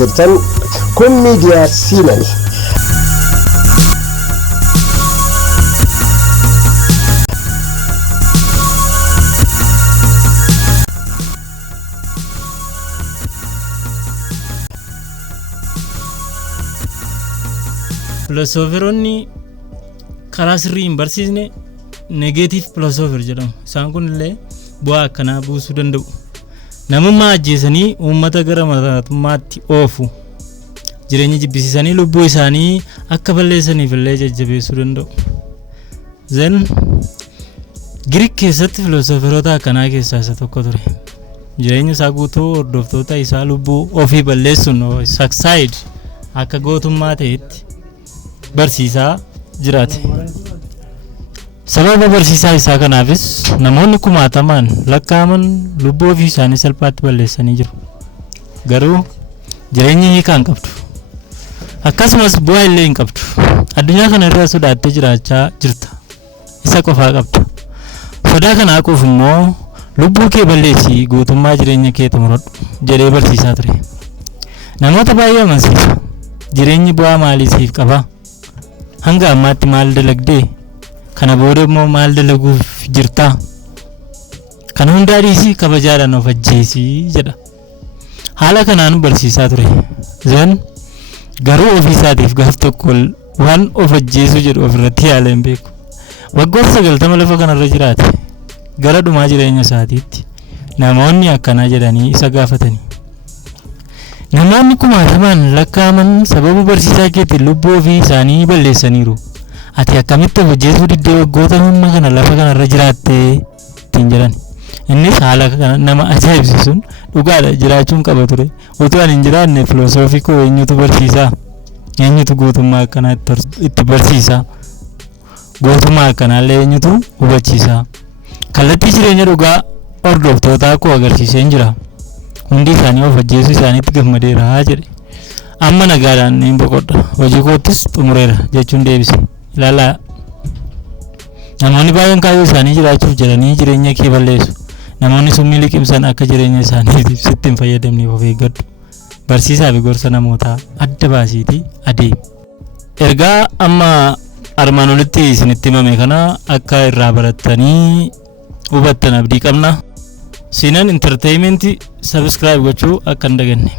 jirtan kun miidiyaa Siinani. Filoosoferoonni karaa sirrii hin barsiisne negative philosopher jedhamu. Isaan kun illee bu'aa akkanaa buusuu danda'u. Namummaa ajjeesanii uummata gara mootummaatti oofu. Jireenya jibbisiisanii lubbuu isaanii akka balleessaniif illee jajjabeessuu danda'u. Zen Giriik keessatti filoosoferoota akkanaa keessaa isa tokko ture. Jireenya isaa guutuu hordoftoota isaa lubbuu ofii balleessuun suicide akka gootummaa ta'etti barsiisaa jiraate. Sababa barsiisaa isaa kanaafis namoonni kumaatamaan lakkaa'aman lubbuu ofii isaanii salphaatti balleessanii jiru. Garuu jireenya hiikaa hin qabdu. Akkasumas bu'aa illee hin qabdu. Addunyaa kana irra sodaattee jiraachaa jirta. Isa qofaa qabda. Sodaa kana haquuf immoo lubbuu kee balleessii guutummaa jireenya kee xumuradhu jedhee barsiisaa ture. Namoota baay'ee amansiisa. Jireenyi bu'aa maalii siif qaba? Hanga ammaatti maal dalagdee? Kana booda immoo maal dalaguuf jirta? Kana hundaa dhiisii kabajaadhaan of ajjeesii jedha. Haala kanaan barsiisaa ture. Zen garuu ofii isaatiif gaaf tokko waan of ajjeesuu jedhu ofirratti yaala hin beeku. Waggoota 90 lafa kanarra jiraate. Gara dhumaa jireenya isaatiitti namoonni akkanaa jedhanii isa gaafatanii. Namoonni kumaatamaan lakkaa'aman sababa barsiisaa keetiin lubbuu ofii isaanii balleessaniiru. Ati akkamitti of ajjeesuu diddee waggoota hamma kana lafa kanarra jiraattee ittiin jedhan. Innis haala kana nama ajaa'ibsiisuun dhugaadha jiraachuun qaba ture. Utuu ani hin jiraanne filosoofii koo eenyutu barsiisaa? Eenyutu gootummaa akkanaa itti barsiisaa? Gootummaa akkanaallee eenyutu hubachiisaa? Kallattii jireenya dhugaa hordoftootaa koo agarsiiseen jira. Hundi isaanii of ajjeesuu isaaniitti gammadeera jedhe. Amma nagaadhaan hin boqodha. Hojii koottis xumureera jechuun deebise. Ilaalaa. Namoonni baay'een kaayyoo isaanii jiraachuuf jedhanii jireenya kee balleessu. Namoonni summii liqimsan akka jireenya isaaniitiif sitti hin fayyadamneef of eeggadhu. Barsiisaa fi gorsa namootaa adda baasiitii adeemi. Ergaa amma armaan olitti isinitti himame kana akka irraa barattanii hubattan abdii qabna. Siinan Entertainment subscribe gochuu akka hin daganne.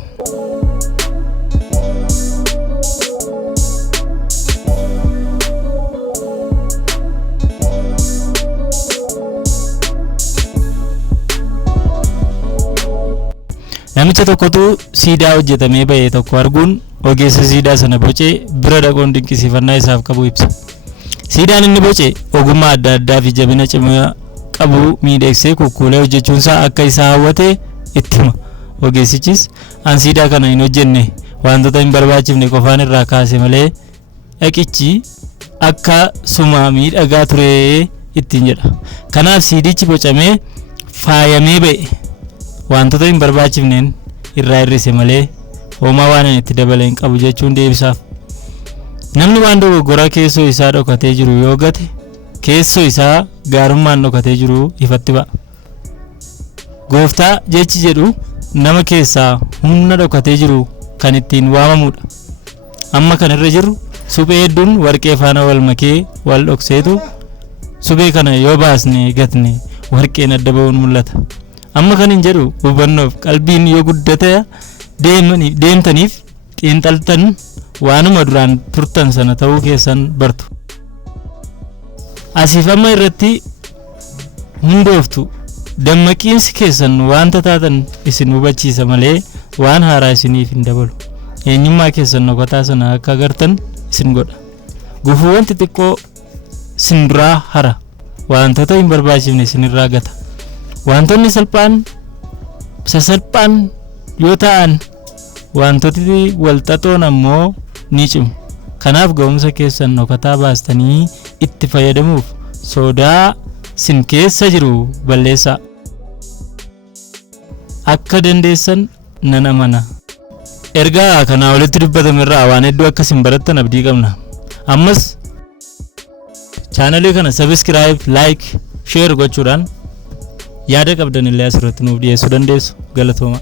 Namicha tokkotu siidaa hojjetamee ba'e tokko arguun ogeessa siidaa sana bocee bira dhaquun dinqisiifannaa isaaf qabu ibsa. Siidaan inni boce ogummaa adda addaa fi jabina cimaa qabu miidhagsee kukkuulee hojjechuun isaa akka isaa hawwate itti hima. Ogeessichis an siidaa kana hin hojjenne wantoota hin barbaachifne qofaan irraa kaase malee dhaqichi akka suma miidhagaa ture ittiin jedha. Kanaaf siidichi bocamee faayamee ba'e wantoota hin barbaachifneen irraa hir'ise malee homaa waan itti dabale hin qabu jechuun deebisaaf. Namni waan dogoggoraa keessoo isaa dhokatee jiru yoo gate keessoo isaa gaarummaan dhokatee jiru ifatti ba'a. Gooftaa jechi jedhu nama keessaa humna dhokatee jiru kan ittiin waamamudha. Amma kan irra jiru suphee hedduun warqee faana wal makee wal dhokseetu suphee kana yoo baasne gatne warqeen adda ba'uun mul'ata. Amma kan hin jedhu hubannoof qalbiin yoo guddate deemtaniif xiinxaltan waanuma duraan turtan sana ta'uu keessan bartu. Asiif amma irratti hundooftu dammaqiinsi keessan wanta taatan isin hubachiisa malee waan haaraa isiniif hin dabalu. Eenyummaa keessan dhokataa sana akka agartan isin godha. Gufuuwwan xixiqqoo isin duraa hara. Wantoota hin barbaachifne isinirraa gata. Wantoonni sasalphaan yoo ta'an wantooti walxaxoon ammoo ni cimu. Kanaaf ga'umsa keessan dhokataa baastanii itti fayyadamuuf sodaa sin keessa jiru balleessaa. Akka dandeessan nan amana. Ergaa kana walitti dubbatame irraa waan hedduu akka isin barattan abdii qabna. Ammas channel kana subscribe, like, share gochuudhaan yaada qabdan illee asirratti nuuf dhiyeessuu dandeessu. Galatooma.